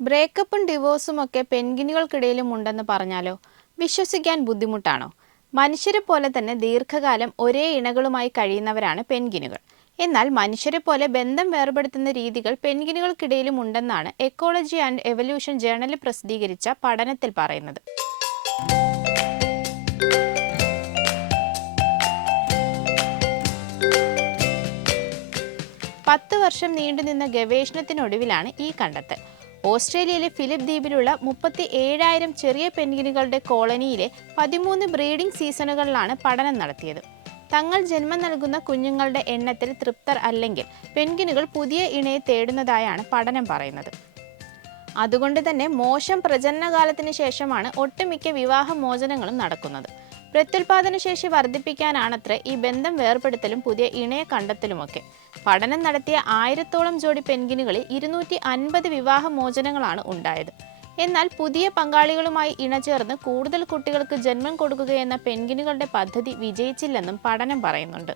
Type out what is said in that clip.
ബ്രേക്കപ്പും ഡിവോഴ്സും ഒക്കെ പെൻഗിനുകൾക്കിടയിലും ഉണ്ടെന്ന് പറഞ്ഞാലോ? വിശ്വസിക്കാൻ ബുദ്ധിമുട്ടാണോ? മനുഷ്യരെ പോലെ തന്നെ ദീർഘകാലം ഒരേ ഇണകളുമായി കഴിയുന്നവരാണ് പെൻഗിനുകൾ. എന്നാൽ മനുഷ്യരെ പോലെ ബന്ധം വേർപെടുത്തുന്ന രീതികൾ പെൻഗിനുകൾക്കിടയിലും ഉണ്ടെന്നാണ് എക്കോളജി ആൻഡ് എവല്യൂഷൻ ജേണലിൽ പ്രസിദ്ധീകരിച്ച പഠനത്തിൽ പറയുന്നത്. പത്ത് വർഷം നീണ്ടുനിന്ന ഗവേഷണത്തിനൊടുവിലാണ് ഈ കണ്ടെത്തൽ. ഓസ്ട്രേലിയയിലെ ഫിലിപ്പ് ദ്വീപിലുള്ള മുപ്പത്തി ഏഴായിരം ചെറിയ പെൻഗിനുകളുടെ കോളനിയിലെ പതിമൂന്ന് ബ്രീഡിംഗ് സീസണുകളിലാണ് പഠനം നടത്തിയത്. തങ്ങൾ ജന്മം നൽകുന്ന കുഞ്ഞുങ്ങളുടെ എണ്ണത്തിൽ തൃപ്തർ അല്ലെങ്കിൽ പെൻഗിനുകൾ പുതിയ ഇണയെ തേടുന്നതായാണ് പഠനം പറയുന്നത്. അതുകൊണ്ട് തന്നെ മോശം പ്രജനനകാലത്തിന് ശേഷമാണ് ഒട്ടുമിക്ക വിവാഹമോചനങ്ങളും നടക്കുന്നത്. പ്രത്യുൽപാദന ശേഷി വർദ്ധിപ്പിക്കാനാണത്രേ ഈ ബന്ധം വേർപെടുത്തലും പുതിയ ഇണയെ കണ്ടെത്തലുമൊക്കെ പഠനം നടത്തിയ ആയിരത്തോളം ജോഡി പെൻഗിനുകളിൽ ഇരുന്നൂറ്റി അൻപത് വിവാഹ മോചനങ്ങളാണ് ഉണ്ടായത് എന്നാൽ പുതിയ പങ്കാളികളുമായി ഇണചേർന്ന് കൂടുതൽ കുട്ടികൾക്ക് ജന്മം കൊടുക്കുകയെന്ന പെൻഗിനുകളുടെ പദ്ധതി വിജയിച്ചില്ലെന്നും പഠനം പറയുന്നുണ്ട്